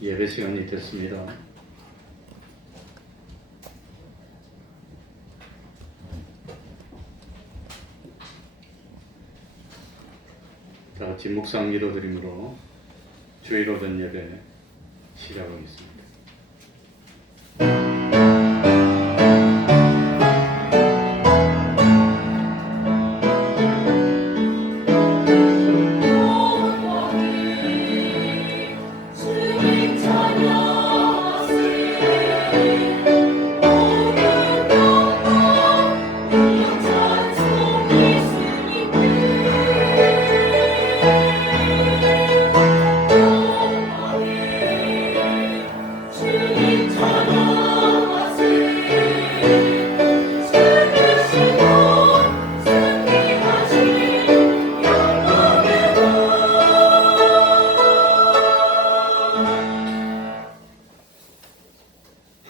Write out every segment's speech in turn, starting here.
예배 시간이 됐습니다. 다 같이 묵상 기도드림으로 주일 오전 예배 시작하겠습니다.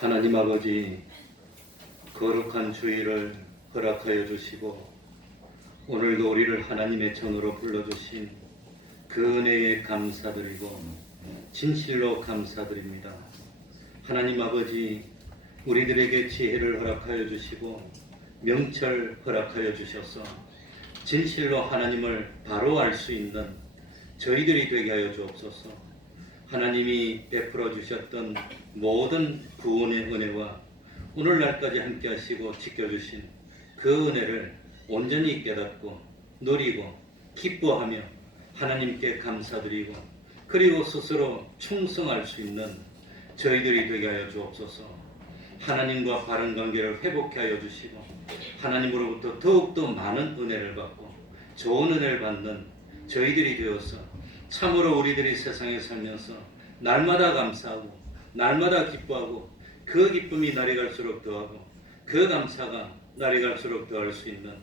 하나님 아버지, 거룩한 주일을 허락하여 주시고 오늘도 우리를 하나님의 전으로 불러주신 그 은혜에 감사드리고 진실로 감사드립니다. 하나님 아버지, 우리들에게 지혜를 허락하여 주시고 명철 허락하여 주셔서 진실로 하나님을 바로 알 수 있는 저희들이 되게 하여 주옵소서. 하나님이 베풀어 주셨던 모든 구원의 은혜와 오늘날까지 함께 하시고 지켜주신 그 은혜를 온전히 깨닫고 누리고 기뻐하며 하나님께 감사드리고 그리고 스스로 충성할 수 있는 저희들이 되게 하여 주옵소서. 하나님과 바른 관계를 회복해 하여 주시고 하나님으로부터 더욱더 많은 은혜를 받고 좋은 은혜를 받는 저희들이 되어서 참으로 우리들이 세상에 살면서 날마다 감사하고 날마다 기뻐하고 그 기쁨이 날이 갈수록 더하고 그 감사가 날이 갈수록 더할 수 있는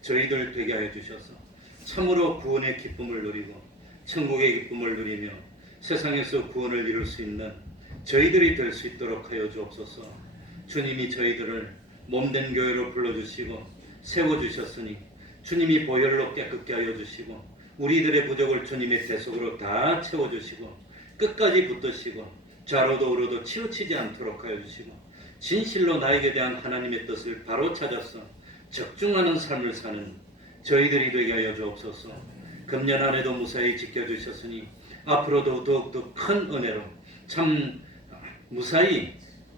저희들 되게 하여 주셔서 참으로 구원의 기쁨을 누리고 천국의 기쁨을 누리며 세상에서 구원을 이룰 수 있는 저희들이 될 수 있도록 하여 주옵소서. 주님이 저희들을 몸된 교회로 불러주시고 세워주셨으니 주님이 보혈로 깨끗게 하여 주시고 우리들의 부족을 주님의 대속으로 다 채워주시고 끝까지 붙드시고 좌로도 우로도 치우치지 않도록 하여 주시고 진실로 나에게 대한 하나님의 뜻을 바로 찾아서 적중하는 삶을 사는 저희들이 되게 하여 주옵소서. 금년 안에도 무사히 지켜주셨으니 앞으로도 더욱더 큰 은혜로 참 무사히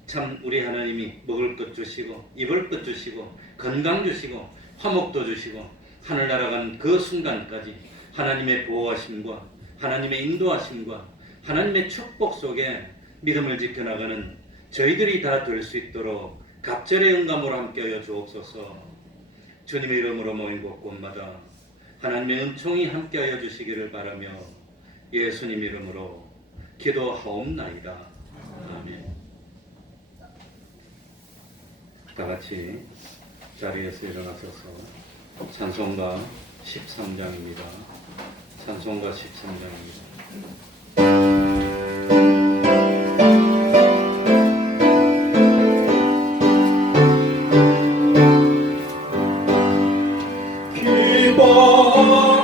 참 우리 하나님이 먹을 것 주시고 입을 것 주시고 건강 주시고 화목도 주시고 하늘 날아간 그 순간까지 하나님의 보호하심과 하나님의 인도하심과 하나님의 축복 속에 믿음을 지켜나가는 저희들이 다 될 수 있도록 갑절의 응감으로 함께하여 주옵소서. 주님의 이름으로 모인 곳곳마다 하나님의 은총이 함께하여 주시기를 바라며 예수님 이름으로 기도하옵나이다. 아멘. 다 같이 자리에서 일어나셔서 찬송가 13장입니다. 찬송가 13장입니다. Oh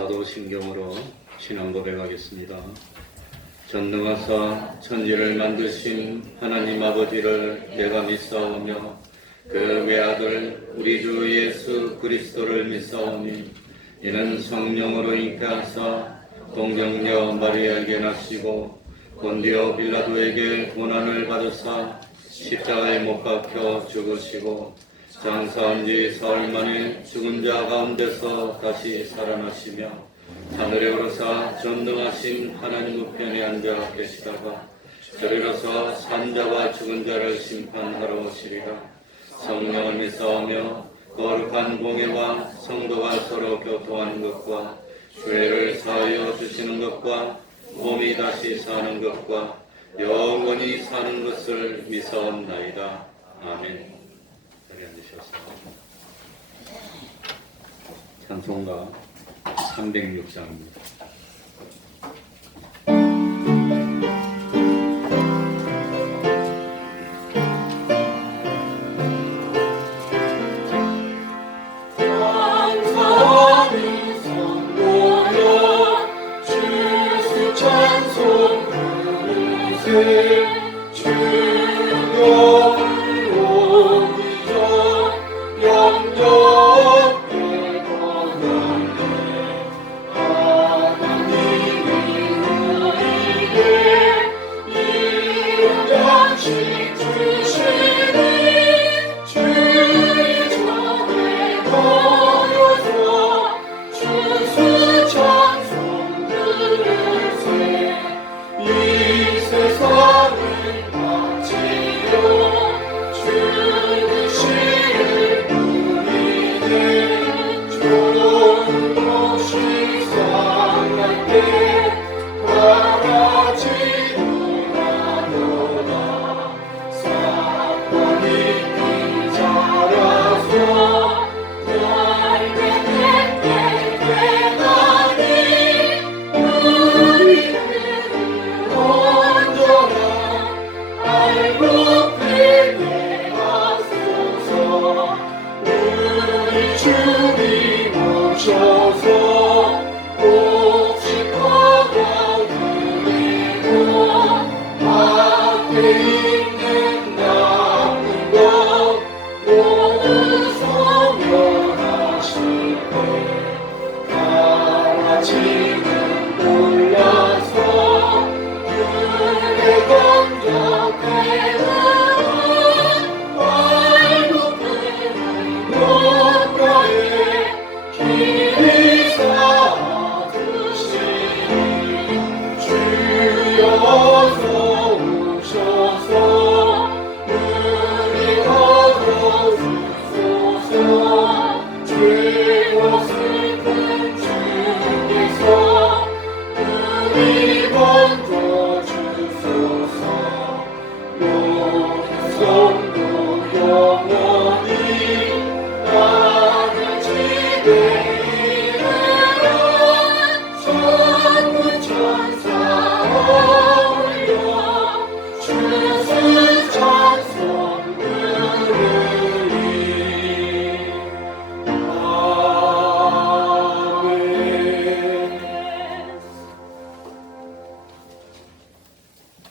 사도신경으로 신앙 고백하겠습니다. 전능하사 천지를 만드신 하나님 아버지를 내가 믿사오며 그 외아들 우리 주 예수 그리스도를 믿사오니 이는 성령으로 잉태하사 동정녀 마리아에게 낳으시고 본디오 빌라도에게 고난을 받으사 십자가에 못 박혀 죽으시고 장사한 지 사흘 만에 죽은 자 가운데서 다시 살아나시며 하늘에 오르사 전능하신 하나님 우편에 앉아 계시다가 저리로서 산자와 죽은 자를 심판하러 오시리라. 성령을 믿사오며 거룩한 공예와 성도가 서로 교통하는 것과 죄를 사하여 주시는 것과 몸이 다시 사는 것과 영원히 사는 것을 믿사옵나이다. 아멘. 자리에 앉으셔서 찬송가 306장입니다.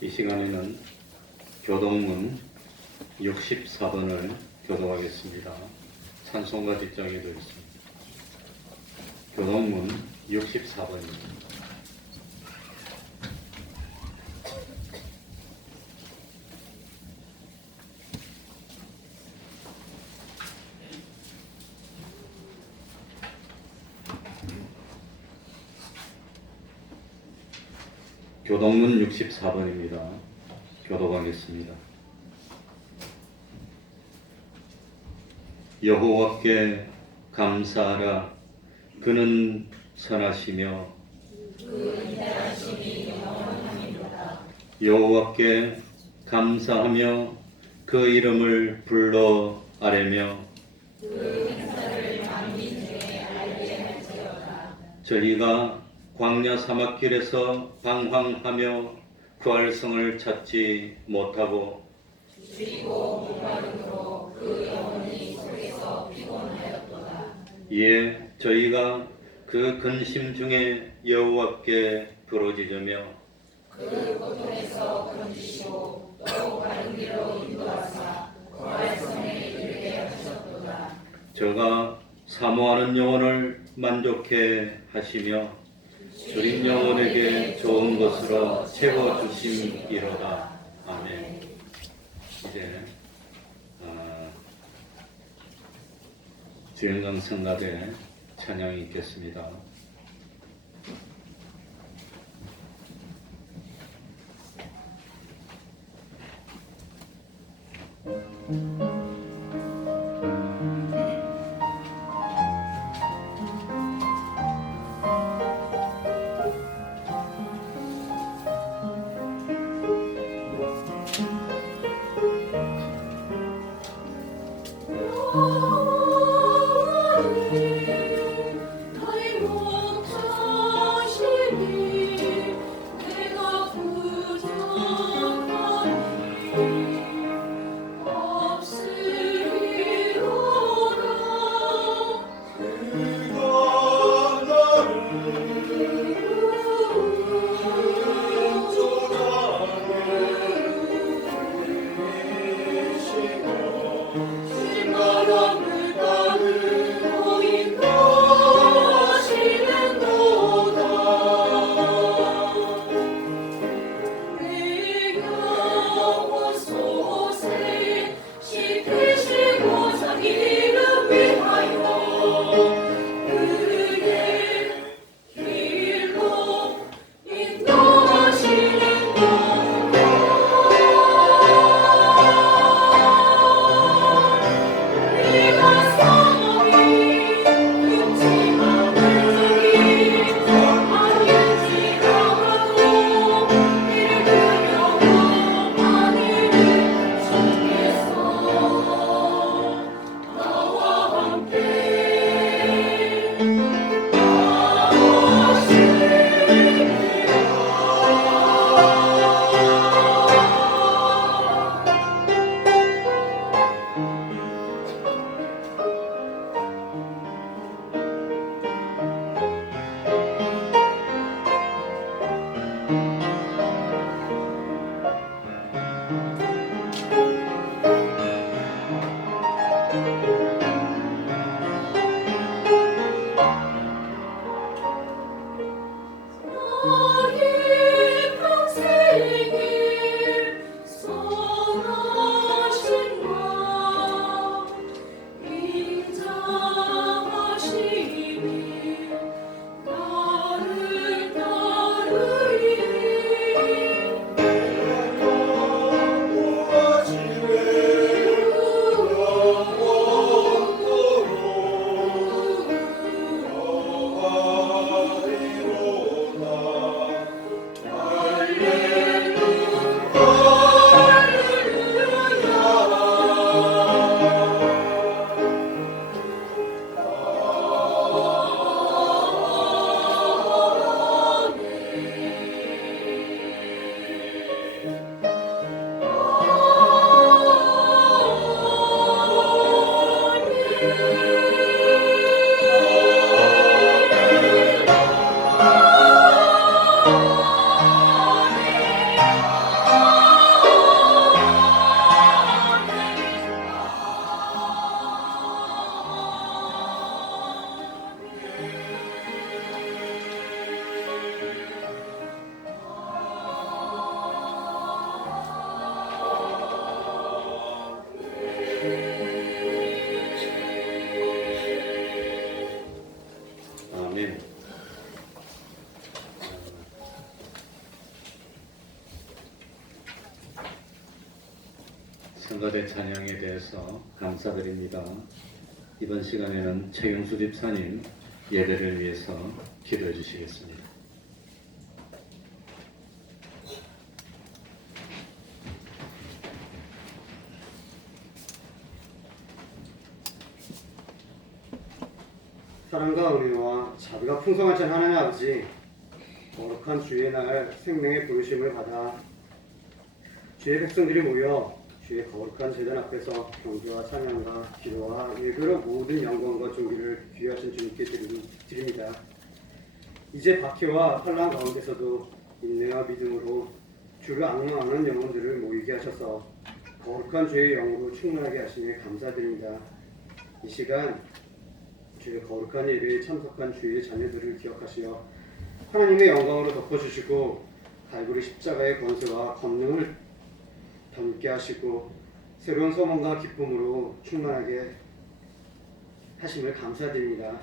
이 시간에는 교동문 64번을 교독하겠습니다. 찬송가 뒷장에 되어 있습니다. 교동문 64번입니다. 교동문 64번입니다. 교독하겠습니다. 여호와께 감사하라. 그는 선하시며 그 인자하심이 영원합니다. 여호와께 감사하며 그 이름을 불러 아뢰며 그 행사를 만민 중에 알게 할지어다. 저희가 광야 사막길에서 방황하며 구할 성을 찾지 못하고 쉬고 목마름으로 그 영혼이 속에서 피곤하였도다. 이에 저희가 그 근심 중에 여호와께 부르짖으며 그 고통에서 건지시고 또 바른 길로 인도하사 말씀에 이르게 하셨도다. 저가 사모하는 영혼을 만족해 하시며 주린 영혼에게 좋은 것으로 채워주심이로다. 아멘. 이제 주영강 성가대 찬양이 있겠습니다. 나의 목자시니 내가 부족하니 없으리로다. 그가 나를 바람을 따르고 인도하시는도다. 내 영혼 솟에 씻으시고 자기 이름 위하여 그의 길로 인도하시는도다. 내가 사랑이 그치만 물들이 아닐지라도 이를 두려워하니는 주께서 나와 함께 나의 평생을 선하신 마 인자하시니 나를 따르리. 아멘. 성가대 찬양에 대해서 감사드립니다. 이번 시간에는 최경수 집사님 예배를 위해서 기도해 주시겠습니다. 사랑과 은혜와 자비가 풍성하신 하나님 아버지, 거룩한 주의 날 생명의 부르심을 받아 주의 백성들이 모여 주의 거룩한 제단 앞에서 경배와 찬양과 기도와 예배로 모든 영광과 존귀를 귀하신 주님께 드립니다. 이제 박해와 환란 가운데서도 인내와 믿음으로 주를 앙망하는 영혼들을 모이게 하셔서 거룩한 죄의 영으로 충만하게 하시니 감사드립니다. 이 시간 주의 거룩한 예배에 참석한 주의 자녀들을 기억하시어 하나님의 영광으로 덮어주시고 갈고리 십자가의 권세와 권능을 닮게 하시고 새로운 소망과 기쁨으로 충만하게 하심을 감사드립니다.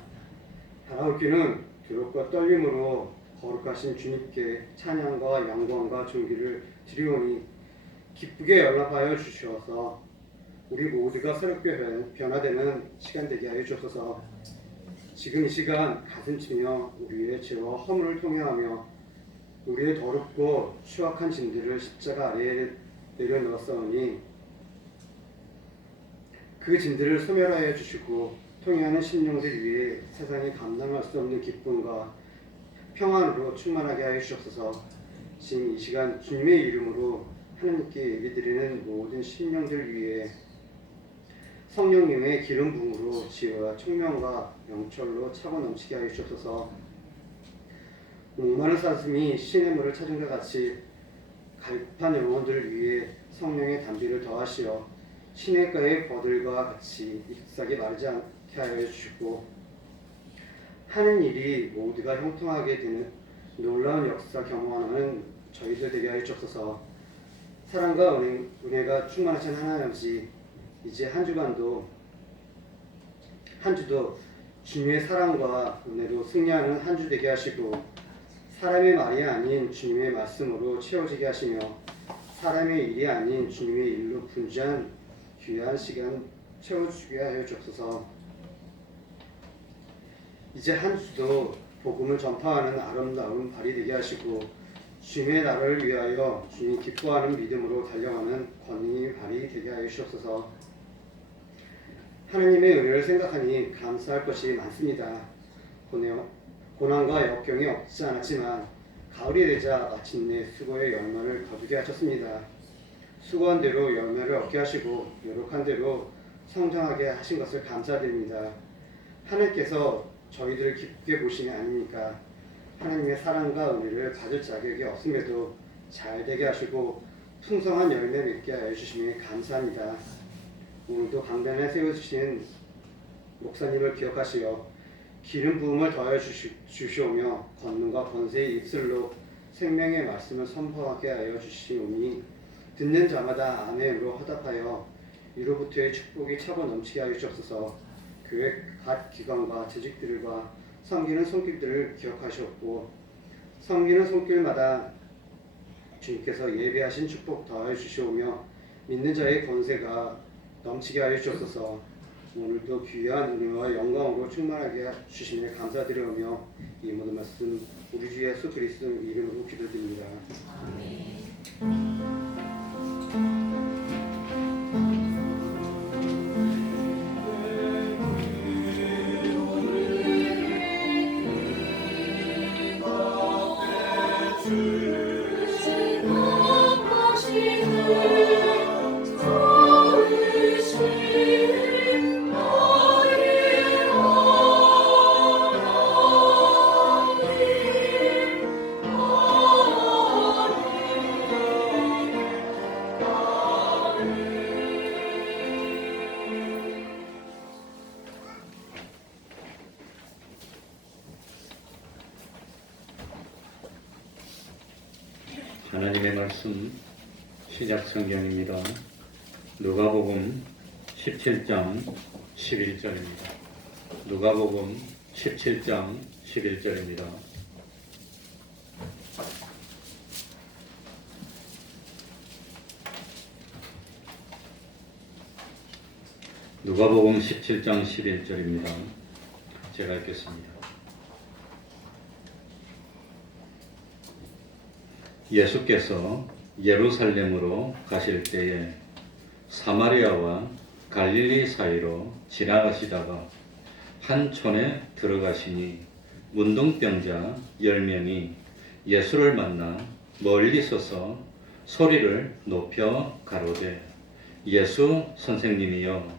다가올 귀는 두렵고 떨림으로 거룩하신 주님께 찬양과 영광과 존귀를 드리오니 기쁘게 연락하여 주셔서 우리 모두가 새롭게 변화되는 시간 되게 하여 주옵소서. 지금 이 시간 가슴치며 우리의 죄와 허물을 통회하며 우리의 더럽고 추악한 짐들을 십자가 아래에 내려놓았사오니 그 짐들을 소멸하여 주시고 통회하는 심령들 위해 세상에 감당할 수 없는 기쁨과 평안으로 충만하게 하여 주옵소서. 지금 이 시간 주님의 이름으로 하나님께 예배드리는 모든 심령들 위해 성령님의 기름 부음으로 지혜와 총명과 영철로 차고 넘치게 하여 주옵소서. 목마른 사슴이 신의 물을 찾은 것 같이 갈급한 영혼들을 위해 성령의 담비를 더하시어 시냇가의 버들과 같이 잎사귀 마르지 않게 하여 주시고 하는 일이 모두가 형통하게 되는 놀라운 역사 경험하는 저희들 되게 하여 주옵소서. 사랑과 은혜가 충만하신 하나님 아버지, 이제 한 주도 주님의 사랑과 은혜로 승리하는 한 주 되게 하시고 사람의 말이 아닌 주님의 말씀으로 채워지게 하시며 사람의 일이 아닌 주님의 일로 분주한 귀한 시간 채워주게 하여 주옵소서. 이제 한 주도 복음을 전파하는 아름다운 발이 되게 하시고 주님의 나라를 위하여 주님이 기뻐하는 믿음으로 달려가는 권능의 발이 되게 하여 주옵소서. 하나님의 은혜를 생각하니 감사할 것이 많습니다. 고난과 역경이 없지 않았지만 가을이 되자 마침내 수고의 열매를 거두게 하셨습니다. 수고한 대로 열매를 얻게 하시고 노력한 대로 성장하게 하신 것을 감사드립니다. 하나님께서 저희들을 기쁘게 보시니 아닙니까? 하나님의 사랑과 은혜를 받을 자격이 없음에도 잘 되게 하시고 풍성한 열매 맺게 하여 주시니 감사합니다. 오늘도 강단에 세워주신 목사님을 기억하시어 기름 부음을 더하여 주시오며 권능과 권세의 입술로 생명의 말씀을 선포하게 하여 주시오니 듣는 자마다 아멘으로 화답하여 이로부터의 축복이 차고 넘치게 하여 주옵소서. 교회 각 기관과 재직들과 섬기는 손길들을 기억하시옵고 섬기는 손길마다 주님께서 예배하신 축복 더하여 주시오며 믿는 자의 권세가 넘치게 하여 주옵소서. 오늘도 귀한 은혜와 영광으로 충만하게 주시며 감사드리오며 이 모든 말씀 우리 주 예수 그리스도 이름으로 기도드립니다. 하나님의 말씀 시작 성경입니다. 누가복음 17장 11절입니다. 누가복음 17장 11절입니다. 누가복음 17장 11절입니다. 제가 읽겠습니다. 예수께서 예루살렘으로 가실 때에 사마리아와 갈릴리 사이로 지나가시다가 한 촌에 들어가시니 문둥병자 10명이 예수를 만나 멀리 서서 소리를 높여 가로되 예수 선생님이여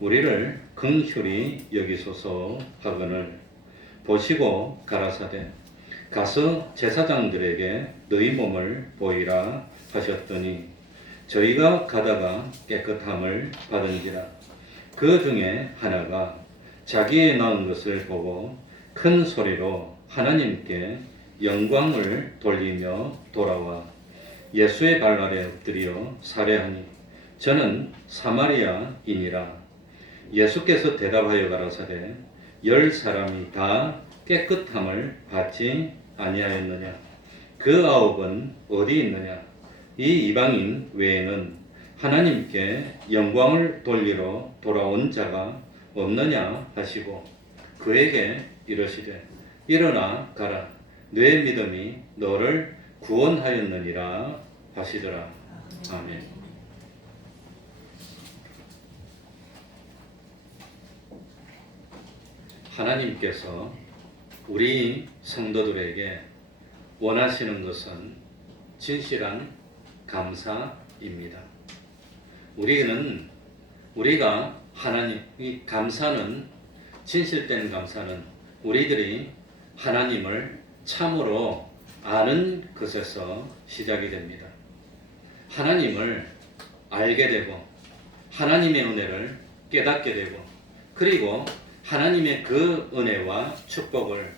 우리를 긍휼히 여기소서 하거늘 보시고 가라사대 가서 제사장들에게 너희 몸을 보이라 하셨더니 저희가 가다가 깨끗함을 받은지라. 그 중에 하나가 자기의 낳은 것을 보고 큰 소리로 하나님께 영광을 돌리며 돌아와 예수의 발 아래 엎드려 살해하니 저는 사마리아인이라. 예수께서 대답하여 가라사대 10사람이 다 깨끗함을 받지 아니하였느냐? 그 9은 어디 있느냐? 이 이방인 외에는 하나님께 영광을 돌리러 돌아온 자가 없느냐 하시고 그에게 이르시되 일어나 가라. 내 믿음이 너를 구원하였느니라 하시더라. 아멘. 하나님께서 우리 성도들에게 원하시는 것은 진실한 감사입니다. 우리가 이 감사는, 진실된 감사는 우리들이 하나님을 참으로 아는 것에서 시작이 됩니다. 하나님을 알게 되고 하나님의 은혜를 깨닫게 되고 그리고 하나님의 그 은혜와 축복을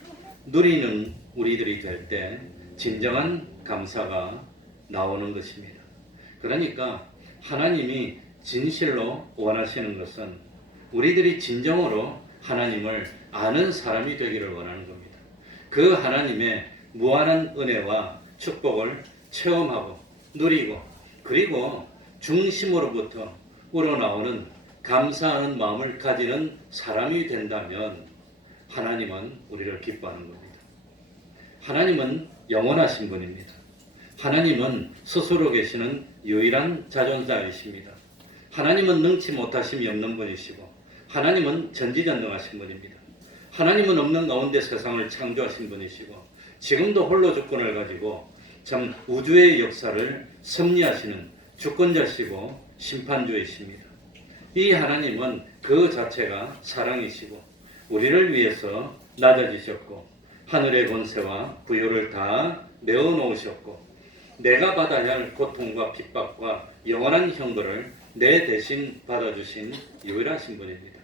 누리는 우리들이 될 때 진정한 감사가 나오는 것입니다. 그러니까 하나님이 진실로 원하시는 것은 우리들이 진정으로 하나님을 아는 사람이 되기를 원하는 겁니다. 그 하나님의 무한한 은혜와 축복을 체험하고 누리고 그리고 중심으로부터 우러나오는 감사하는 마음을 가지는 사람이 된다면 하나님은 우리를 기뻐하는 겁니다. 하나님은 영원하신 분입니다. 하나님은 스스로 계시는 유일한 자존자이십니다. 하나님은 능치 못하심이 없는 분이시고 하나님은 전지전능하신 분입니다. 하나님은 없는 가운데 세상을 창조하신 분이시고 지금도 홀로 주권을 가지고 참 우주의 역사를 섭리하시는 주권자시고 심판주이십니다. 이 하나님은 그 자체가 사랑이시고 우리를 위해서 낮아지셨고 하늘의 권세와 부요를 다 메어놓으셨고 내가 받아야 할 고통과 핍박과 영원한 형벌을 내 대신 받아주신 유일하신 분입니다.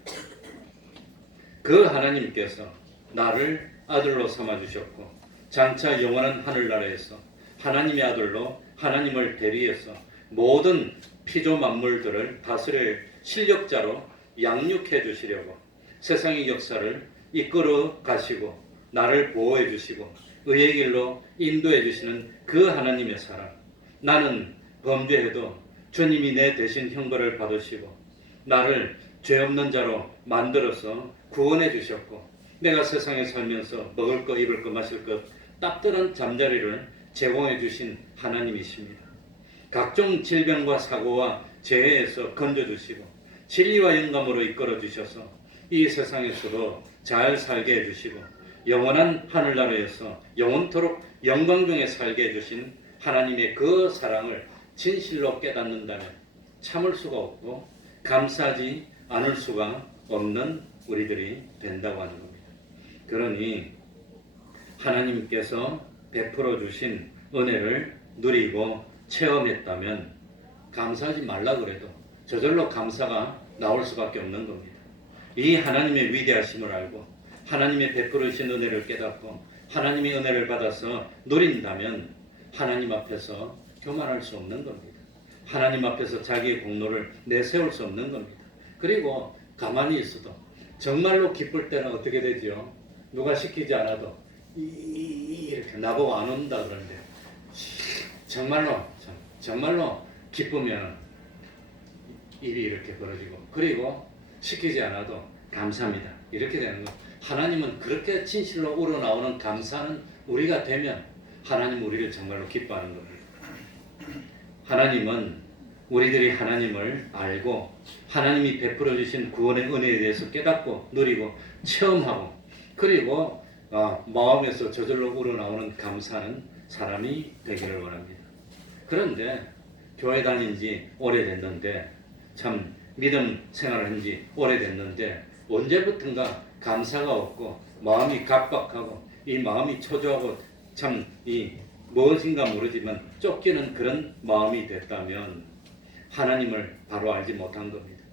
그 하나님께서 나를 아들로 삼아주셨고 장차 영원한 하늘나라에서 하나님의 아들로 하나님을 대리해서 모든 피조 만물들을 다스릴 실력자로 양육해 주시려고 세상의 역사를 이끌어 가시고 나를 보호해 주시고 의의 길로 인도해 주시는 그 하나님의 사랑. 나는 범죄해도 주님이 내 대신 형벌을 받으시고 나를 죄 없는 자로 만들어서 구원해 주셨고 내가 세상에 살면서 먹을 것, 입을 것, 마실 것 따뜻한 잠자리를 제공해 주신 하나님이십니다. 각종 질병과 사고와 재해에서 건져주시고 진리와 영감으로 이끌어 주셔서 이 세상에서도 잘 살게 해주시고 영원한 하늘나라에서 영원토록 영광 중에 살게 해주신 하나님의 그 사랑을 진실로 깨닫는다면 참을 수가 없고 감사하지 않을 수가 없는 우리들이 된다고 하는 겁니다. 그러니 하나님께서 베풀어 주신 은혜를 누리고 체험했다면 감사하지 말라 그래도 저절로 감사가 나올 수밖에 없는 겁니다. 이 하나님의 위대하심을 알고 하나님의 베풀어 주신 은혜를 깨닫고 하나님의 은혜를 받아서 누린다면 하나님 앞에서 교만할 수 없는 겁니다. 하나님 앞에서 자기의 공로를 내세울 수 없는 겁니다. 그리고 가만히 있어도 정말로 기쁠 때는 어떻게 되죠? 누가 시키지 않아도 이렇게 나보고 안 온다 그러는데 정말로 기쁘면 입이 이렇게 벌어지고 그리고 시키지 않아도 감사합니다 이렇게 되는 거. 하나님은 그렇게 진실로 우러나오는 감사는 우리가 되면 하나님 우리를 정말로 기뻐하는 겁니다. 하나님은 우리들이 하나님을 알고 하나님이 베풀어 주신 구원의 은혜에 대해서 깨닫고 누리고 체험하고 그리고 마음에서 저절로 우러나오는 감사는 사람이 되기를 원합니다. 그런데 교회 다닌 지 오래됐는데 참 믿음 생활한 지 오래됐는데 언제부턴가 감사가 없고 마음이 각박하고 이 마음이 초조하고 참 이 무엇인가 모르지만 쫓기는 그런 마음이 됐다면 하나님을 바로 알지 못한 겁니다.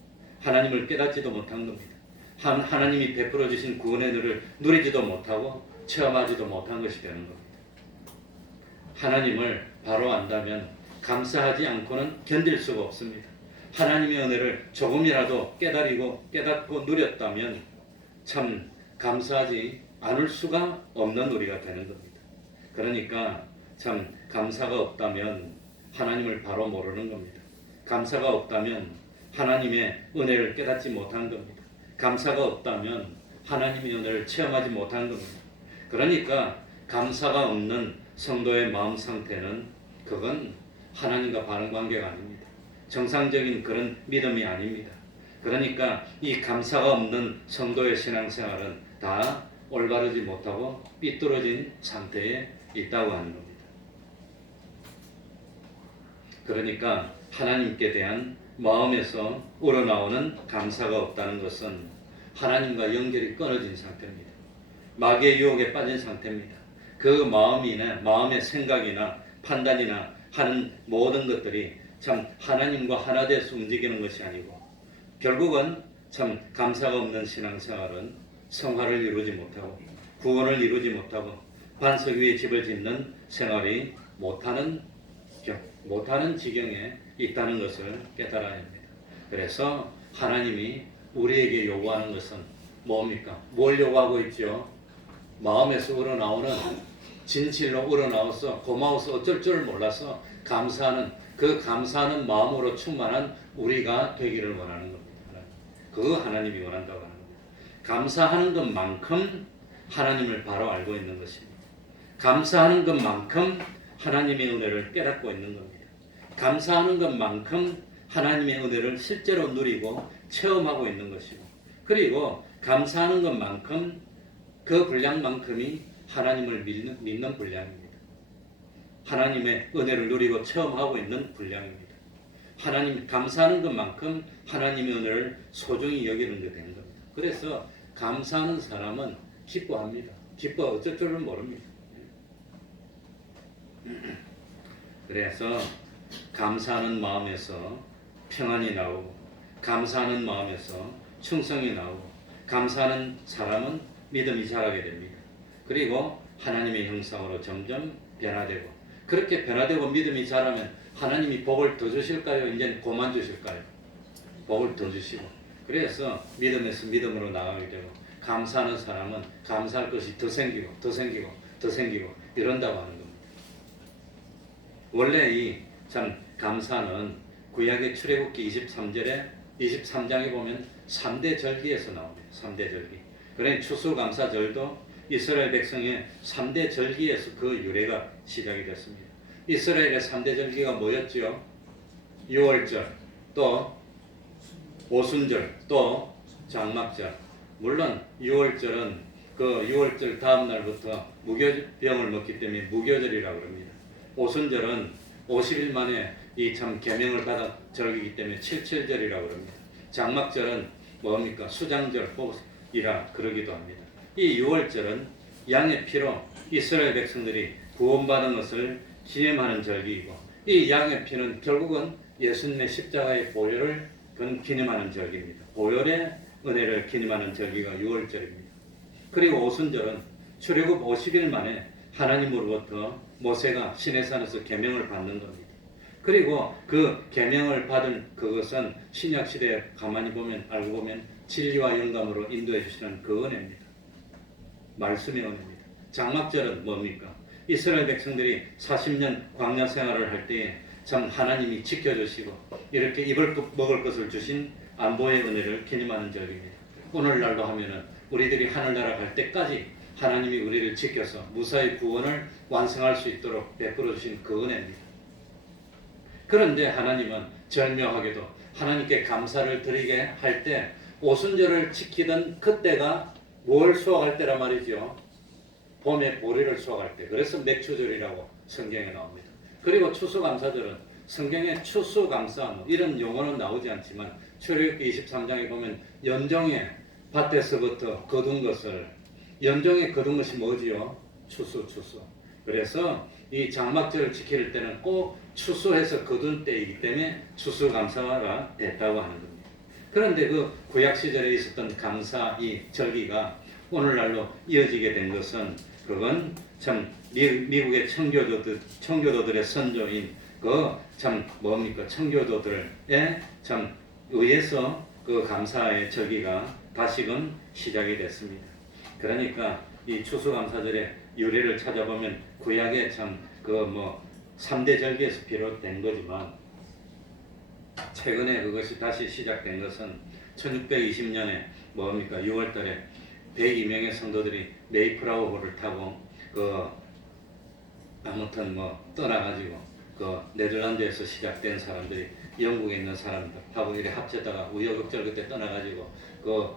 하나님을 깨닫지도 못한 겁니다. 하나님이 베풀어 주신 구원의 은혜를 누리지도 못하고 체험하지도 못한 것이 되는 겁니다. 하나님을 바로 안다면 감사하지 않고는 견딜 수가 없습니다. 하나님의 은혜를 조금이라도 깨닫고 누렸다면 참 감사하지 않을 수가 없는 우리가 되는 겁니다. 그러니까 참 감사가 없다면 하나님을 바로 모르는 겁니다. 감사가 없다면 하나님의 은혜를 깨닫지 못한 겁니다. 감사가 없다면 하나님의 은혜를 체험하지 못한 겁니다. 그러니까 감사가 없는 성도의 마음 상태는 그건 하나님과 바른 관계가 아닙니다. 정상적인 그런 믿음이 아닙니다. 그러니까 이 감사가 없는 성도의 신앙생활은 다 올바르지 못하고 삐뚤어진 상태에 있다고 하는 겁니다. 그러니까 하나님께 대한 마음에서 우러나오는 감사가 없다는 것은 하나님과 연결이 끊어진 상태입니다. 마귀의 유혹에 빠진 상태입니다. 그 마음이나 마음의 생각이나 판단이나 하는 모든 것들이 참 하나님과 하나 돼서 움직이는 것이 아니고 결국은 참 감사가 없는 신앙생활은 성화를 이루지 못하고 구원을 이루지 못하고 반석 위에 집을 짓는 생활이 못하는 지경에 있다는 것을 깨달아야 합니다. 그래서 하나님이 우리에게 요구하는 것은 뭡니까? 뭘 요구하고 있죠? 마음에서 우러나오는 진실로 우러나와서 고마워서 어쩔 줄 몰라서 감사하는 그 감사하는 마음으로 충만한 우리가 되기를 원하는 겁니다. 그거 하나님이 원한다고 하는 겁니다. 감사하는 것만큼 하나님을 바로 알고 있는 것입니다. 감사하는 것만큼 하나님의 은혜를 깨닫고 있는 겁니다. 감사하는 것만큼 하나님의 은혜를 실제로 누리고 체험하고 있는 것이고 그리고 감사하는 것만큼 그 분량만큼이 하나님을 믿는 분량입니다. 하나님의 은혜를 누리고 체험하고 있는 분량입니다. 하나님 감사하는 것만큼 하나님의 은혜를 소중히 여기는 게 되는 겁니다. 그래서 감사하는 사람은 기뻐합니다. 기뻐 어쩔 줄을 모릅니다. 그래서 감사하는 마음에서 평안이 나오고 감사하는 마음에서 충성이 나오고 감사하는 사람은 믿음이 자라게 됩니다. 그리고 하나님의 형상으로 점점 변화되고 그렇게 변화되고 믿음이 자라면 하나님이 복을 더 주실까요? 이제 그만 주실까요? 복을 더 주시고 그래서 믿음에서 믿음으로 나가게 되고 감사하는 사람은 감사할 것이 더 생기고 더 생기고 더 생기고 이런다고 하는 겁니다. 원래 이 참 감사는 구약의 출애굽기 23장에 보면 3대 절기에서 나옵니다. 3대 절기. 그러니 추수감사절도 이스라엘 백성의 3대 절기에서 그 유래가 시작이 됐습니다. 이스라엘의 3대 절기가 뭐였죠? 유월절, 또 오순절, 또 장막절. 물론 유월절은 그 유월절 다음 날부터 무교병을 먹기 때문에 무교절이라고 합니다. 오순절은 50일 만에 이 참 계명을 받아 절기이기 때문에 77절이라고 합니다. 장막절은 뭡니까? 수장절이라 그러기도 합니다. 이 유월절은 양의 피로 이스라엘 백성들이 구원받은 것을 기념하는 절기이고 이 양의 피는 결국은 예수님의 십자가의 보혈을 기념하는 절기입니다. 보혈의 은혜를 기념하는 절기가 유월절입니다. 그리고 오순절은 출애굽 50일 만에 하나님으로부터 모세가 시내산에서 계명을 받는 겁니다. 그리고 그 계명을 받은 그것은 신약 시대에 가만히 보면 알고 보면 진리와 영감으로 인도해 주시는 그 은혜입니다. 말씀의 은혜입니다. 장막절은 뭡니까? 이스라엘 백성들이 40년 광야 생활을 할 때에 참 하나님이 지켜주시고 이렇게 먹을 것을 주신 안보의 은혜를 기념하는 절기입니다. 오늘날로 하면은 우리들이 하늘나라 갈 때까지 하나님이 우리를 지켜서 무사히 구원을 완성할 수 있도록 베풀어 주신 그 은혜입니다. 그런데 하나님은 절묘하게도 하나님께 감사를 드리게 할 때 오순절을 지키던 그때가 뭘 수확할 때란 말이죠. 봄에 보리를 수확할 때. 그래서 맥추절이라고 성경에 나옵니다. 그리고 추수감사절은 성경에 추수감사 이런 용어는 나오지 않지만 출애굽기 23장에 보면 연종의 밭에서부터 거둔 것을 연종에 거둔 것이 뭐지요? 추수. 그래서 이 장막절을 지킬 때는 꼭 추수해서 거둔 때이기 때문에 추수감사가 됐다고 하는 겁니다. 그런데 그 구약 시절에 있었던 감사 이 절기가 오늘날로 이어지게 된 것은 그건 참 미국의 청교도들의 선조인 그 참 뭡니까 청교도들의 참 의해서 그 감사의 절기가 다시금 시작이 됐습니다. 그러니까 이 추수감사절의 유래를 찾아보면 구약의 참 그 뭐 3대 절기에서 비롯된 거지만 최근에 그것이 다시 시작된 것은 1620년에 뭡니까 6월달에 102명의 성도들이 메이플라워호를 타고 그 아무튼 뭐 떠나가지고 그 네덜란드에서 시작된 사람들이 영국에 있는 사람들하고 이렇게 합쳐다가 우여곡절 그때 떠나가지고 그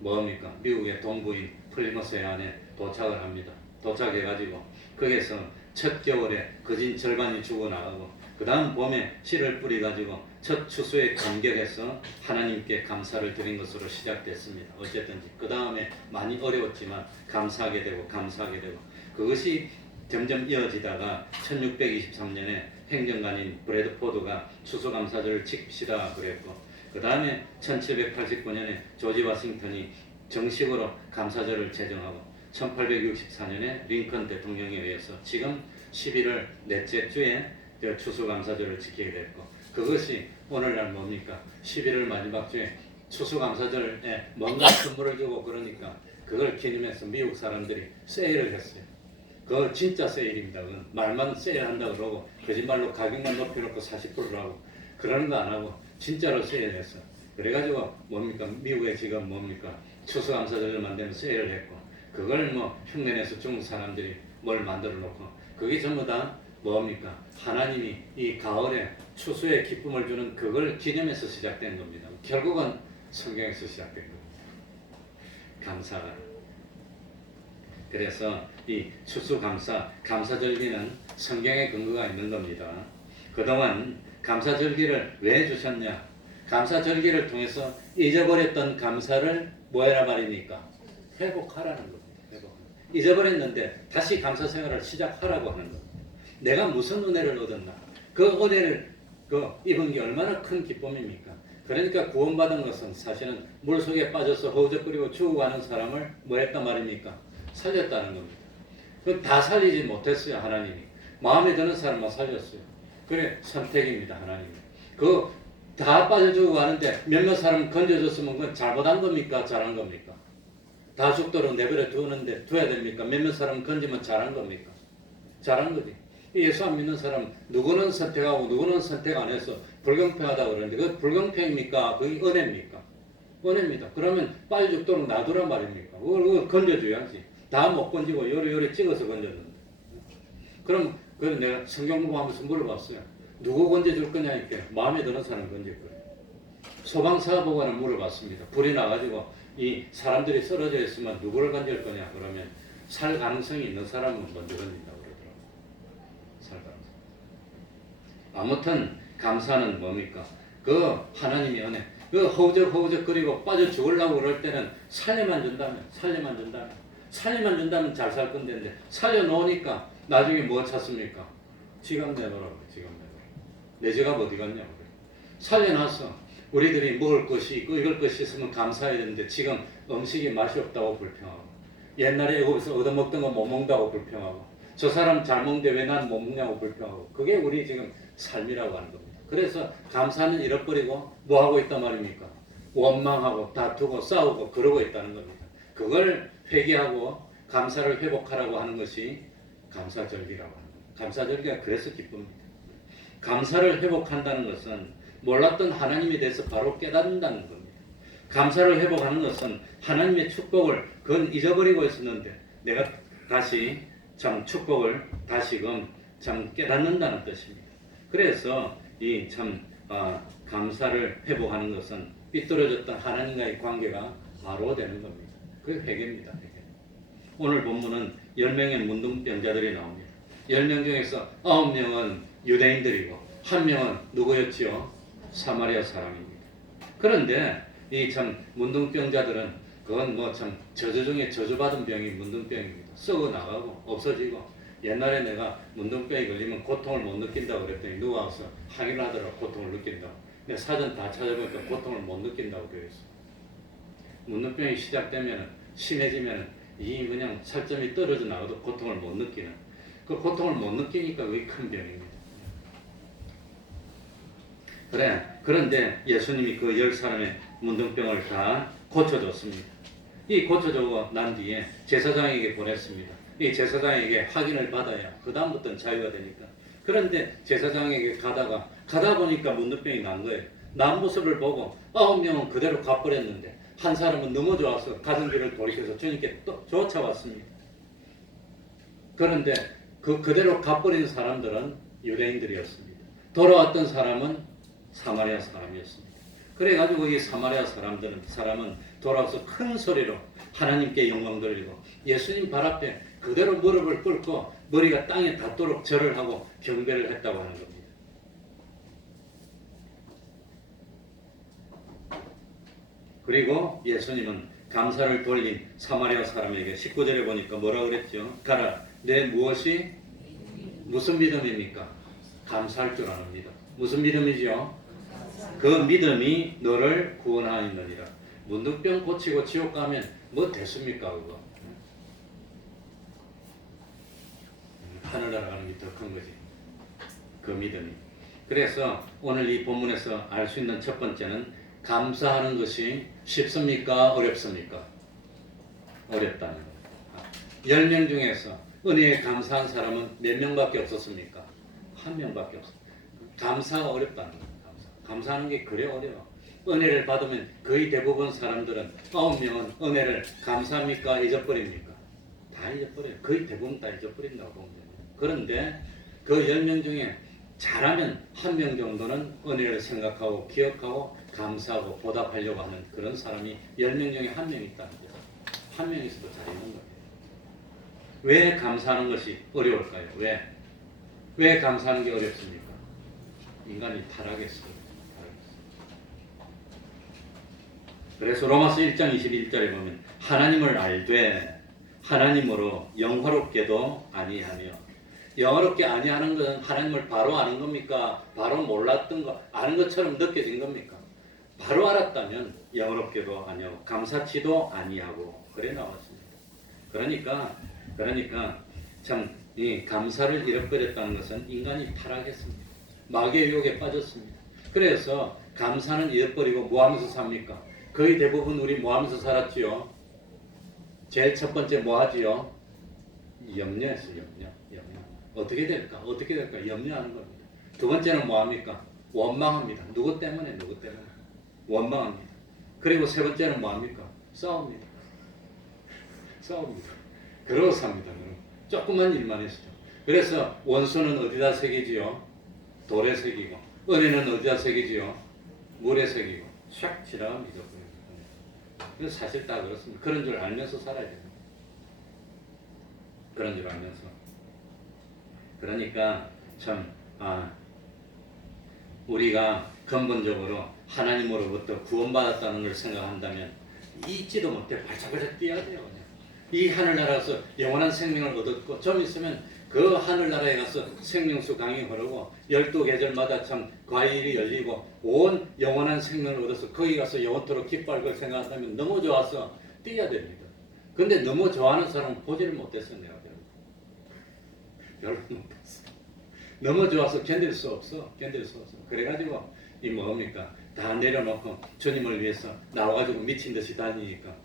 뭡니까 미국의 동부인 플리머스 해안에 도착을 합니다. 도착해가지고 거기에서 첫 겨울에 거진 절반이 죽어나가고 그 다음 봄에 씨를 뿌리가지고 첫 추수에 감격해서 하나님께 감사를 드린 것으로 시작됐습니다. 어쨌든지 그 다음에 많이 어려웠지만 감사하게 되고 그것이 점점 이어지다가 1623년에 행정관인 브래드포드가 추수감사절을 지킵시다 그랬고 그 다음에 1789년에 조지 워싱턴이 정식으로 감사절을 제정하고 1864년에 링컨 대통령에 의해서 지금 11월 넷째 주에 추수감사절을 지키게 됐고 그것이 오늘날 뭡니까 11월 마지막 주에 추수감사절에 뭔가 선물을 주고 그러니까 그걸 기념해서 미국 사람들이 세일을 했어요. 그거 진짜 세일입니다. 그건 말만 세일한다 그러고 거짓말로 가격만 높여놓고 40%를 하고 그러는 거 안 하고 진짜로 세일했어. 그래가지고 뭡니까 미국에 지금 뭡니까 추수감사절을 만들면 세일을 했고 그걸 뭐 흉내내서 중국 사람들이 뭘 만들어 놓고 그게 전부 다 뭡니까 하나님이 이 가을에 추수의 기쁨을 주는 그걸 기념해서 시작된 겁니다. 결국은 성경에서 시작된 겁니다. 감사가. 그래서 이 추수감사, 감사절기는 성경의 근거가 있는 겁니다. 그동안 감사절기를 왜 주셨냐? 감사절기를 통해서 잊어버렸던 감사를 뭐해라 말입니까? 회복하라는 겁니다. 잊어버렸는데 다시 감사 생활을 시작하라고 하는 겁니다. 내가 무슨 은혜를 얻었나? 그 은혜를 입은 게 얼마나 큰 기쁨입니까? 그러니까 구원받은 것은 사실은 물속에 빠져서 허우적거리고 죽어가는 사람을 뭐 했단 말입니까? 살렸다는 겁니다. 그 다 살리지 못했어요, 하나님이. 마음에 드는 사람만 살렸어요. 그래, 선택입니다, 하나님이. 그 다 빠져 죽어가는데 몇몇 사람 건져줬으면 그건 잘못한 겁니까? 잘한 겁니까? 다 죽도록 내버려 두는데 둬야 됩니까? 몇몇 사람 건지면 잘한 겁니까? 잘한 거지. 예수 안 믿는 사람 누구는 선택하고 누구는 선택 안 해서 불공평하다 그러는데 그 불공평입니까? 그게 은혜입니까? 은혜입니다. 그러면 빨리 죽도록 놔두란 말입니까? 그걸 건져줘야지. 다 못 건지고 요리요리 찍어서 건졌는데. 그럼 그래서 내가 성경 공부하면서 물어봤어요. 누구 건져줄 거냐 이렇게 마음에 드는 사람 건질 거예요. 소방사 보고는 물어봤습니다. 불이 나가지고 이 사람들이 쓰러져 있으면 누구를 건질 거냐 그러면 살 가능성이 있는 사람은 먼저 건진다고 그러더라고요. 살 가능성. 아무튼 감사는 뭡니까? 그 하나님의 은혜. 그 허우적거리고 빠져 죽으려고 그럴 때는 살려만 준다면 잘 살 건데 살려놓으니까 나중에 뭐 찾습니까? 지갑 내놓으라고. 내 지갑 어디 갔냐고. 살려놨어. 우리들이 먹을 것이 있고 이걸 것이 있으면 감사해야 되는데 지금 음식이 맛이 없다고 불평하고 옛날에 애굽에서 얻어먹던 거 못 먹는다고 불평하고 저 사람 잘 먹는데 왜 난 못 먹냐고 불평하고 그게 우리 지금 삶이라고 하는 겁니다. 그래서 감사는 잃어버리고 뭐 하고 있단 말입니까? 원망하고 다투고 싸우고 그러고 있다는 겁니다. 그걸 회개하고 감사를 회복하라고 하는 것이 감사절기라고 합니다. 감사절기가 그래서 기쁩니다. 감사를 회복한다는 것은 몰랐던 하나님에 대해서 바로 깨닫는다는 겁니다. 감사를 회복하는 것은 하나님의 축복을 그건 잊어버리고 있었는데 내가 다시 참 축복을 다시금 참 깨닫는다는 뜻입니다. 그래서 이 참 감사를 회복하는 것은 삐뚤어졌던 하나님과의 관계가 바로 되는 겁니다. 그게 회개입니다. 회개. 오늘 본문은 10명의 문둥병자들이 나옵니다. 10명 중에서 9명은 유대인들이고 1명은 누구였지요? 사마리아 사람입니다. 그런데 이 참 문둥병자들은 그건 뭐 참 저주 중에 저주받은 병이 문둥병입니다. 썩어 나가고 없어지고 옛날에 내가 문둥병이 걸리면 고통을 못 느낀다고 그랬더니 누가 와서 항의를 하더라고. 고통을 느낀다고. 근데 사전 다 찾아보니까 고통을 못 느낀다고 되어 있어. 문둥병이 시작되면 심해지면 이 그냥 살점이 떨어져 나가도 고통을 못 느끼는, 그 고통을 못 느끼니까 그게 큰 병입니다. 그래, 그런데 예수님이 그 10사람의 문둥병을 다 고쳐줬습니다. 이 고쳐주고 난 뒤에 제사장에게 보냈습니다. 이 제사장에게 확인을 받아야 그 다음부터는 자유가 되니까. 그런데 제사장에게 가다 보니까 문둥병이 난 거예요. 난 모습을 보고 9명은 그대로 가버렸는데 한 사람은 넘어져와서 가던 길을 돌이켜서 주님께 또 쫓아왔습니다. 그런데 그대로 가버린 사람들은 유대인들이었습니다. 돌아왔던 사람은 사마리아 사람이었습니다. 그래가지고 이 사마리아 사람은 돌아와서 큰 소리로 하나님께 영광 돌리고 예수님 발 앞에 그대로 무릎을 꿇고 머리가 땅에 닿도록 절을 하고 경배를 했다고 하는 겁니다. 그리고 예수님은 감사를 돌린 사마리아 사람에게 19절에 보니까 뭐라 그랬죠? 가라, 내 무슨 믿음입니까? 감사할 줄 아는 믿음. 무슨 믿음이죠? 그 믿음이 너를 구원하였느니라. 문둥병 고치고 지옥 가면 뭐 됐습니까 그거? 하늘나라 가는 게 더 큰 거지. 그 믿음이. 그래서 오늘 이 본문에서 알 수 있는 첫 번째는 감사하는 것이 쉽습니까? 어렵습니까? 어렵다는 거예요. 10명 중에서 은혜에 감사한 사람은 몇 명밖에 없었습니까? 한 명밖에 없습니다. 감사가 어렵다는 거예요. 감사하는 게 그래 어려워. 은혜를 받으면 거의 대부분 사람들은 9명은 은혜를 감사합니까? 잊어버립니까? 다 잊어버려요. 거의 대부분 다 잊어버린다고 보면 됩니다. 그런데 그 10명 중에 잘하면 1명 정도는 은혜를 생각하고 기억하고 감사하고 보답하려고 하는 그런 사람이 10명 중에 1명 있다는 거예요. 1명 있어도 잘 있는 거예요. 왜 감사하는 것이 어려울까요? 왜 감사하는 게 어렵습니까? 인간이 타락했어요. 그래서 로마서 1장 21절에 보면 하나님을 알되 하나님으로 영화롭게도 아니하며, 영화롭게 아니하는 것은 하나님을 바로 아는 겁니까? 바로 몰랐던 거 아는 것처럼 느껴진 겁니까? 바로 알았다면 영화롭게도 아니하고 감사치도 아니하고 그래 나왔습니다. 그러니까 참 이 감사를 잃어버렸다는 것은 인간이 타락했습니다. 마귀의 유혹에 빠졌습니다. 그래서 감사는 잃어버리고 뭐 하면서 삽니까? 거의 대부분 우리 뭐 하면서 살았지요? 제일 첫 번째 뭐 하지요? 염려했어요. 염려. 어떻게 될까? 염려하는 겁니다. 두 번째는 뭐 합니까? 원망합니다. 누구 때문에? 원망합니다. 그리고 세 번째는 뭐 합니까? 싸웁니다. 그러고 삽니다. 조그만 일만 했죠. 그래서 원수는 어디다 새기지요? 돌에 새기고, 은혜는 어디다 새기지요? 물에 새기고, 샥 지나가면 잊어버립니다. 그래서 사실 다 그렇습니다. 그런 줄 알면서 살아야 됩니다. 그런 줄 알면서. 그러니까 참 우리가 근본적으로 하나님으로부터 구원받았다는 걸 생각한다면 잊지도 못해 발짝발짝 뛰어야 돼요. 그냥. 이 하늘나라에서 영원한 생명을 얻었고 좀 있으면 그 하늘나라에 가서 생명수 강이 흐르고 12계절마다 참 과일이 열리고 온 영원한 생명을 얻어서 거기 가서 영원토록 기뻐할 걸 생각한다면 너무 좋아서 뛰어야 됩니다. 근데 너무 좋아하는 사람은 보지를 못했어요. 내가 별로 못했어. 너무 좋아서 견딜 수 없어. 그래가지고 이 뭡니까? 다 내려놓고 주님을 위해서 나와가지고 미친 듯이 다니니까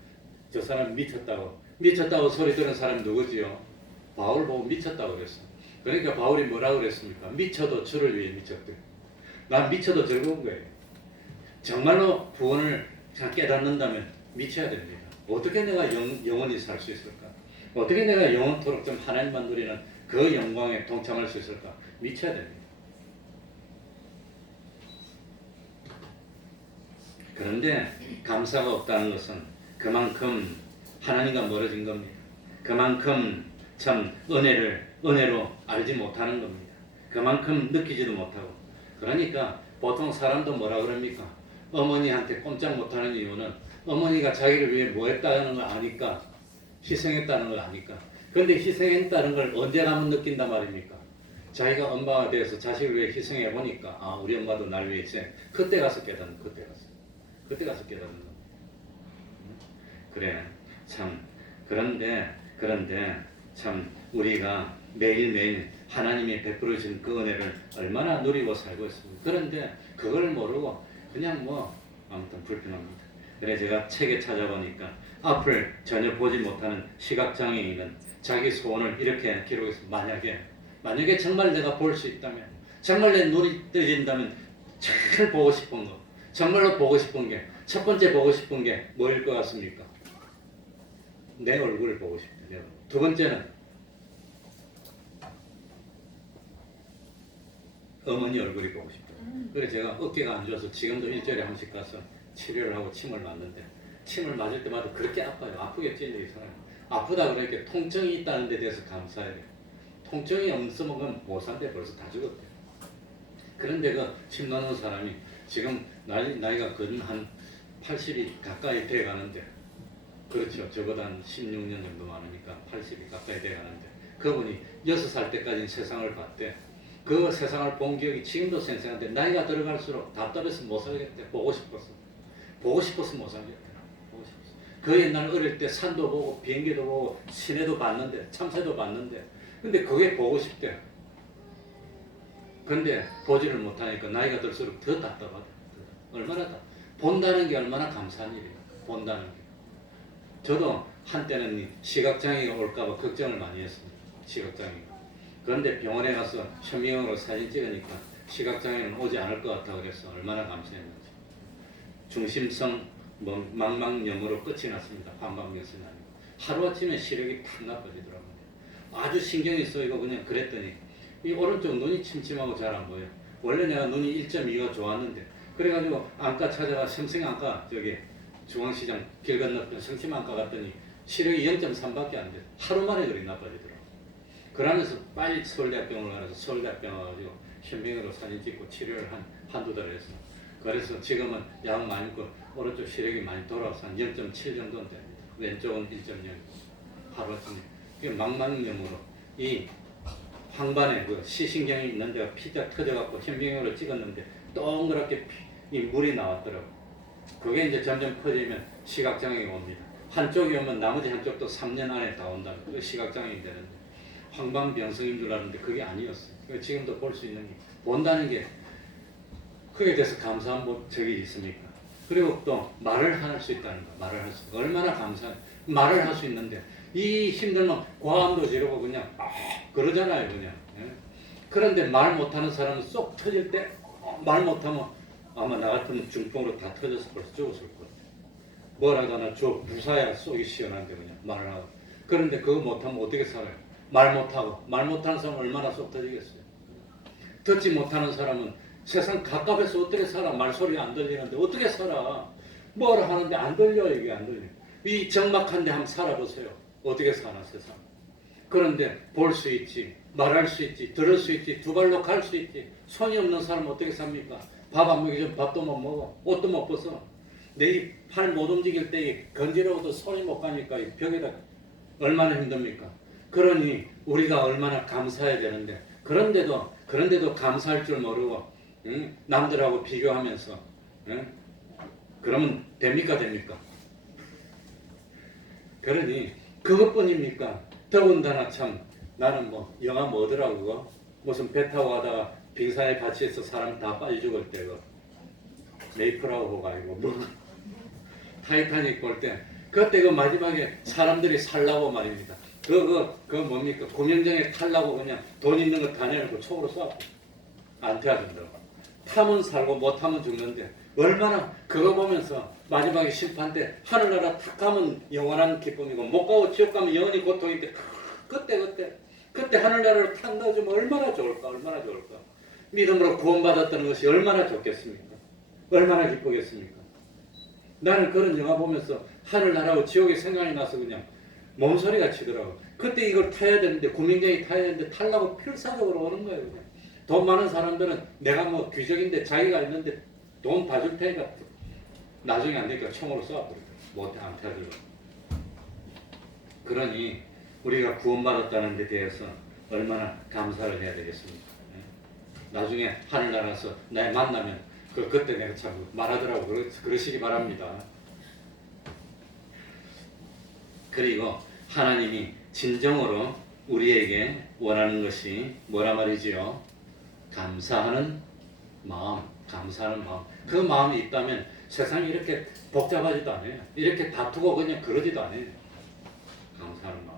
저 사람 미쳤다고 소리 들은 사람 누구지요? 바울 보고 미쳤다고 그랬어. 그러니까 바울이 뭐라고 그랬습니까? 미쳐도 주를 위해 미쳤대. 난 미쳐도 즐거운 거예요. 정말로 구원을 깨닫는다면 미쳐야 됩니다. 어떻게 내가 영원히 살 수 있을까? 어떻게 내가 영원토록 좀 하나님만 누리는 그 영광에 동참할 수 있을까? 미쳐야 됩니다. 그런데 감사가 없다는 것은 그만큼 하나님과 멀어진 겁니다. 그만큼 참 은혜로 알지 못하는 겁니다. 그만큼 느끼지도 못하고. 그러니까 보통 사람도 뭐라 그럽니까? 어머니한테 꼼짝 못하는 이유는 어머니가 자기를 위해 뭐 했다는 걸 아니까, 희생했다는 걸 아니까, 근데 희생했다는 걸 언제 가면 느낀단 말입니까? 자기가 엄마가 돼서 자식을 위해 희생해 보니까 아 우리 엄마도 날 위해 희생. 그때 가서 깨닫는 그때 가서 깨닫는 거. 그래 참 그런데 참 우리가 매일매일 하나님이 베풀어 주신 그 은혜를 얼마나 누리고 살고 있습니다. 그런데 그걸 모르고 그냥 뭐 아무튼 불편합니다. 그래 제가 책에 찾아보니까 앞을 전혀 보지 못하는 시각장애인은 자기 소원을 이렇게 기록했습니다. 만약에 정말 내가 볼 수 있다면, 정말 내 눈이 떠진다면 제일 보고 싶은 거, 정말로 보고 싶은 게, 첫 번째 보고 싶은 게 뭐일 것 같습니까? 내 얼굴을 보고 싶다. 내 얼굴. 두 번째는 어머니 얼굴이 보고 싶다. 그래서 제가 어깨가 안 좋아서 지금도 일주일에 한 번씩 가서 치료를 하고 침을 맞는데 침을 맞을 때마다 그렇게 아파요. 아프겠지 이 사람. 아프다 그러니까 통증이 있다는 데 대해서 감사해야 돼요. 통증이 없으면 못 산대. 벌써 다 죽었대. 그런데 그 침 놓는 사람이 지금 나이가 거의 한 80이 가까이 돼 가는데 그렇죠. 저보다 한 16년 정도 많으니까 80이 가까이 돼 가는데 그분이 6살 때까지 세상을 봤대. 그 세상을 본 기억이 지금도 생생한데 나이가 들어갈수록 답답해서 못 살겠대. 보고 싶어서 못 살겠대. 보고 싶어서. 그 옛날 어릴 때 산도 보고 비행기도 보고 시내도 봤는데 참새도 봤는데 근데 그게 보고 싶대. 근데 보지를 못하니까 나이가 들수록 더 답답하다. 얼마나 본다는 게 얼마나 감사한 일이에요. 본다는 게. 저도 한때는 시각장애가 올까봐 걱정을 많이 했습니다. 시각장애가. 그런데 병원에 가서 현미경으로 사진 찍으니까 시각장애는 오지 않을 것 같아 그래서 얼마나 감사했는지. 중심성 망막염으로 끝이 났습니다. 반방경색이 아니고. 하루아침에 시력이 팍 나빠지더라고요. 아주 신경이 쓰이고 그냥 그랬더니 이 오른쪽 눈이 침침하고 잘 안 보여요. 원래 내가 눈이 1.2가 좋았는데 그래가지고 안과 찾아가 성심안과 저기 중앙시장 길 건너편 성심안과 갔더니 시력이 0.3밖에 안 돼. 하루 만에 그리 나빠지더라고요. 그러면서 빨리 서울대학병원을 가서 서울대학병원 가가지고 현미경으로 사진 찍고 치료를 한두 달 했어. 그래서 지금은 약 많이 먹고 오른쪽 시력이 많이 돌아와서 한 0.7 정도는 됩니다. 왼쪽은 1.0. 하루아침에. 이게 망막염으로 이 황반에 그 시신경이 있는 데가 피가 터져갖고 현미경으로 찍었는데 동그랗게 이 물이 나왔더라고. 그게 이제 점점 커지면 시각장애가 옵니다. 한쪽이 오면 나머지 한쪽도 3년 안에 다 온다. 그 시각장애가 되는데 황반병성인 줄 알았는데 그게 아니었어요. 지금도 볼 수 있는 게 본다는 게 그에 대해서 감사한 적이 있습니까? 그리고 또 말을 할 수 있다는 거. 말을 할 수 얼마나 감사해. 말을 할 수 있는데 이 힘들면 고함도 지르고 그냥 그러잖아요 그냥. 예? 그런데 말 못하는 사람은 쏙 터질 때 말 못하면 아마 나 같으면 중풍으로 다 터져서 벌써 죽었을 거예요. 뭐라도 하나 줘 부사야 쏙이 시원한데 그냥 말을 하고. 그런데 그거 못하면 어떻게 살아요? 말 못하는 사람은 얼마나 쏙 터지겠어요. 듣지 못하는 사람은 세상 가깝에서 어떻게 살아? 말소리 안 들리는데 어떻게 살아? 뭐라 하는데 안 들려. 이게 안 들려. 이 적막한데 한번 살아보세요. 어떻게 사나 세상. 그런데 볼 수 있지, 말할 수 있지, 들을 수 있지, 두 발로 갈 수 있지. 손이 없는 사람은 어떻게 삽니까? 밥 안 먹기 전 밥도 못 먹어. 옷도 못 벗어. 내 팔 못 움직일 때 건지러워도 손이 못 가니까 이 벽에다 얼마나 힘듭니까? 그러니 우리가 얼마나 감사해야 되는데 그런데도 감사할 줄 모르고 남들하고 비교하면서 그러면 됩니까? 그러니 그것뿐입니까? 더군다나 참 나는 뭐 영화 뭐더라고 그거? 무슨 배 타고 가다가 빙산에 같이 해서 사람 다 빠져 죽을 때 그 메이플라워가 아니고 뭐 타이타닉 볼 때 그때 그 마지막에 사람들이 살라고 말입니다. 그거 뭡니까? 구명정에 타려고 그냥 돈 있는 거 다 내놓고 총으로 쏴 안 태워준다고. 타면 살고 못 타면 죽는데 얼마나 그거 보면서 마지막에 심판 때 하늘나라 탁 가면 영원한 기쁨이고 못 가고 지옥 가면 영원히 고통인데 그때 하늘나라를 탁 넣어주면 얼마나 좋을까. 믿음으로 구원받았다는 것이 얼마나 좋겠습니까? 얼마나 기쁘겠습니까? 나는 그런 영화 보면서 하늘나라하고 지옥이 생각이 나서 그냥 몸소리가 치더라고. 그때 이걸 타야 되는데 구명정이 타야 되는데 타려고 필사적으로 오는 거예요. 그냥. 돈 많은 사람들은 내가 뭐 귀족인데 자기가 있는데 돈 봐줄 테니까 나중에 안 되니까 총으로 쏴버리고 못해 안 타들고. 그러니 우리가 구원받았다는 데 대해서 얼마나 감사를 해야 되겠습니까? 예. 나중에 하늘나라에서 날 만나면 그때 내가 참 말하더라고 그러시기 바랍니다. 그리고 하나님이 진정으로 우리에게 원하는 것이 뭐라 말이지요? 감사하는 마음, 감사하는 마음. 그 마음이 있다면 세상이 이렇게 복잡하지도 않아요. 이렇게 다투고 그냥 그러지도 않아요. 감사하는 마음.